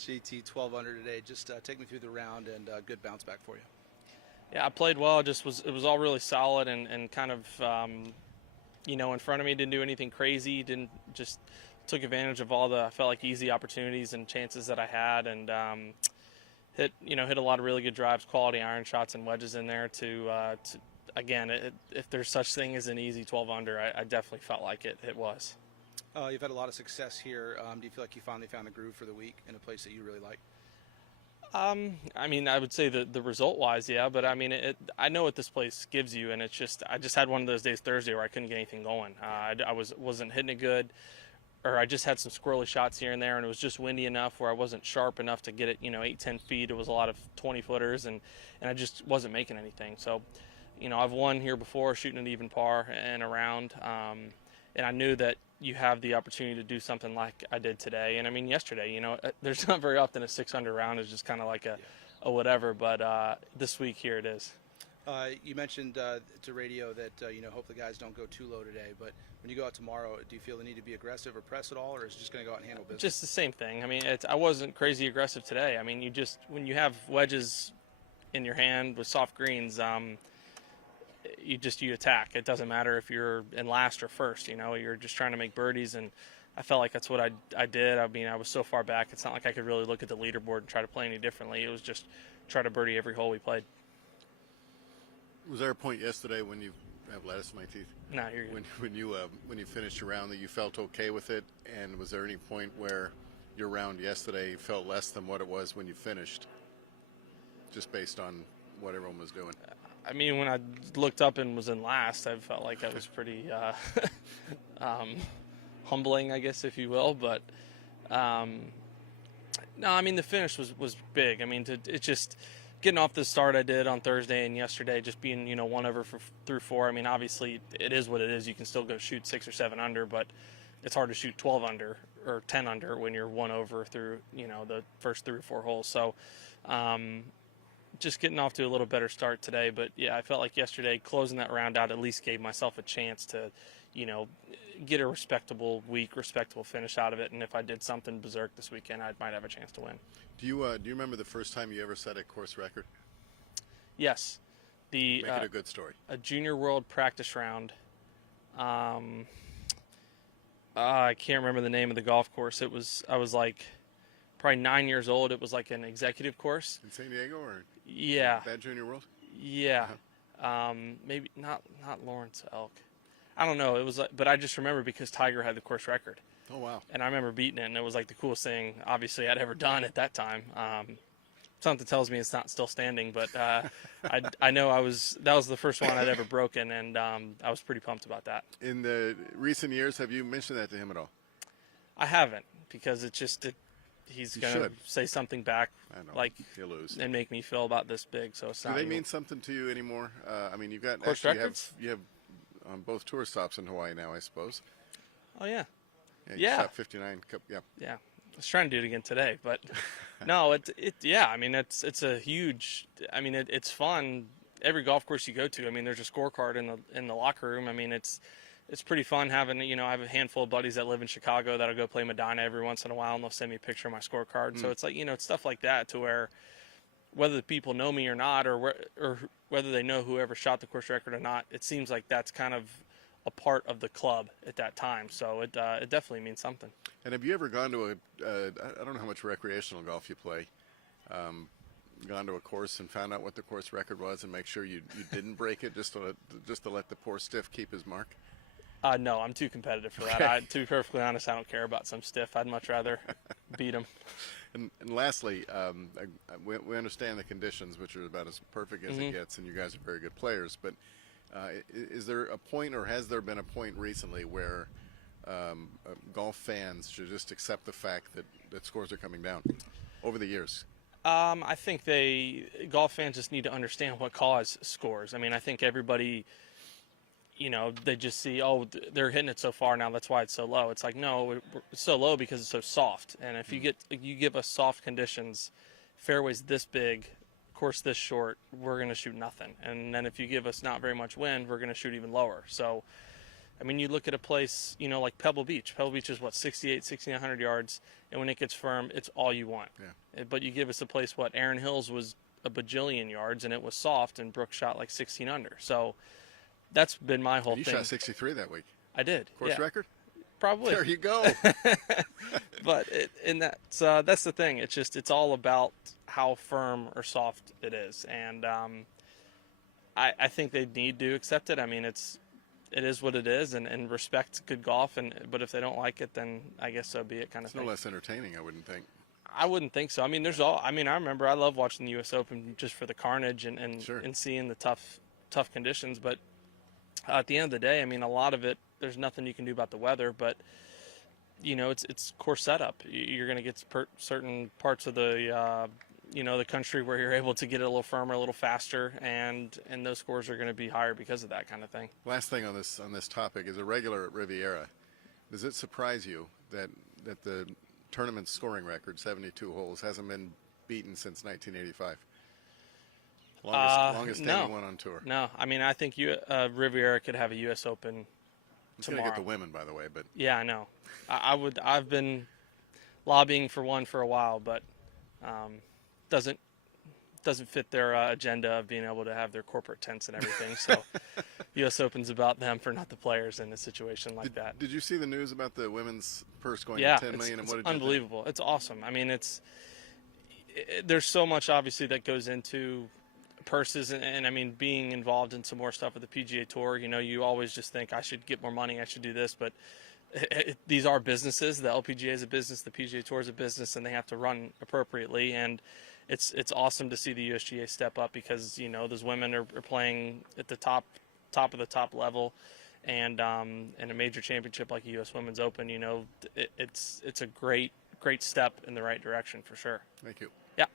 GT 12 under today. Just take me through the round and good bounce back for you. Yeah, I played well. It was all really solid and kind of in front of me. Didn't do anything crazy. Didn't just took advantage of all the I felt like easy opportunities and chances that I had, and hit a lot of really good drives, quality iron shots and wedges in there. Again, if there's such thing as an easy 12 under, I definitely felt like it was. You've had a lot of success here. Do you feel like you finally found a groove for the week in a place that you really like? I would say the result-wise, yeah, but I know what this place gives you, and I just had one of those days Thursday where I couldn't get anything going. I wasn't hitting it good, or I just had some squirrely shots here and there, and it was just windy enough where I wasn't sharp enough to get it, 8-10 feet. It was a lot of 20-footers, and I just wasn't making anything. So, I've won here before, shooting an even par and around, and I knew that you have the opportunity to do something like I did today. And yesterday, there's not very often a 600 round is just kind of like a whatever, but this week here it is. You mentioned to radio that hope the guys don't go too low today, but when you go out tomorrow, do you feel the need to be aggressive or press at all, or is it just going to go out and handle business? Just the same thing. I wasn't crazy aggressive today. When you have wedges in your hand with soft greens, you attack. It doesn't matter if you're in last or first. You're just trying to make birdies, and I felt like that's what I did. I was so far back. It's not like I could really look at the leaderboard and try to play any differently. It was just try to birdie every hole we played. Was there a point yesterday when you have lettuce in my teeth? No, you're good. When you finished your round that you felt okay with it, and was there any point where your round yesterday felt less than what it was when you finished, just based on what everyone was doing? When I looked up and was in last, I felt like that was pretty humbling, I guess, if you will. But no, the finish was big. It's just getting off the start I did on Thursday and yesterday, just being 1 over through 4. Obviously it is what it is. You can still go shoot 6 or 7 under, but it's hard to shoot 12 under or 10 under when you're 1 over through the first 3 or 4 holes. So. Just getting off to a little better start today, but yeah, I felt like yesterday closing that round out at least gave myself a chance to, get a respectable finish out of it. And if I did something berserk this weekend, I might have a chance to win. Do you remember the first time you ever set a course record? Yes, Make it a good story. A junior world practice round. I can't remember the name of the golf course. I was like probably 9 years old. It was like an executive course in San Diego, or that junior world. Yeah, maybe not Lawrence Elk. I don't know. It was but I just remember because Tiger had the course record. Oh wow! And I remember beating it, and it was like the coolest thing obviously I'd ever done at that time. Something tells me it's not still standing, but I know that was the first one I'd ever broken, and I was pretty pumped about that. In the recent years, have you mentioned that to him at all? I haven't, because he's going to say something back, like he'll lose, and make me feel about this big. So it's do not they mean something to you anymore? You've got course records? You have on both tour stops in Hawaii now, I suppose. Oh yeah. You shot 59. Yeah. Yeah. I was trying to do it again today, but no, it's a huge. It's fun. Every golf course you go to, there's a scorecard in the locker room. It's pretty fun having, I have a handful of buddies that live in Chicago that'll go play Medina every once in a while, and they'll send me a picture of my scorecard. So it's like, it's stuff like that, to where whether the people know me or not, or whether they know whoever shot the course record or not, it seems like that's kind of a part of the club at that time. So it definitely means something. And have you ever gone to I don't know how much recreational golf you play, gone to a course and found out what the course record was and make sure you didn't break it just to let the poor stiff keep his mark? No, I'm too competitive for that. To be perfectly honest, I don't care about some stiff. I'd much rather beat him. And lastly, we understand the conditions, which are about as perfect as it gets, and you guys are very good players. But is there a point, or has there been a point recently where golf fans should just accept the fact that scores are coming down over the years? I think golf fans just need to understand what caused scores. I think everybody, they just see, they're hitting it so far now, that's why it's so low. It's like, no, it's so low because it's so soft. And if you give us soft conditions, fairways this big, course this short, we're going to shoot nothing. And then if you give us not very much wind, we're going to shoot even lower. So I mean, you look at a place, you know, like Pebble Beach. Pebble Beach is what, 68, 6,900 yards, and when it gets firm, it's all you want. Yeah. But you give us a place, what, Aaron Hills was a bajillion yards, and it was soft, and Brooks shot like 16 under. So that's been my whole You thing. shot 63 that week. I did. Course yeah, record? probably. There you go. But and that's the thing. It's all about how firm or soft it is, and I think they need to accept it. I mean, it is what it is, and respect good golf. But if they don't like it, then I guess so be it, kind of It's thing. no less entertaining, I wouldn't think. I wouldn't think so. I mean, I remember I love watching the U.S. Open just for the carnage and Sure. and seeing the tough conditions. But at the end of the day, I mean, a lot of it, there's nothing you can do about the weather. But you know, it's course setup. You're going to get certain parts of the the country where you're able to get it a little firmer, a little faster, and those scores are going to be higher because of that kind of thing. Last thing on this topic is a regular at Riviera. Does it surprise you that the tournament scoring record, 72 holes, hasn't been beaten since 1985? Longest standing one on tour. No, I mean, I think Riviera could have a U.S. Open It's going to get the women, by the way, but yeah, I know. I've been lobbying for one for a while, but doesn't fit their agenda of being able to have their corporate tents and everything. So U.S. Open's about them for not the players in a situation like that. Did you see the news about the women's purse going Yeah, to $10 million? And it's what did you unbelievable. It's awesome. I mean, there's so much obviously that goes into purses, and I mean, being involved in some more stuff with the PGA Tour. You know, you always just think I should get more money, I should do this, but these are businesses. The LPGA is a business, the PGA Tour is a business, and they have to run appropriately. And it's awesome to see the USGA step up because you know those women are playing at the top of the top level, and in a major championship like the U.S. Women's Open, you know, it's a great step in the right direction for sure. Thank you. Yeah.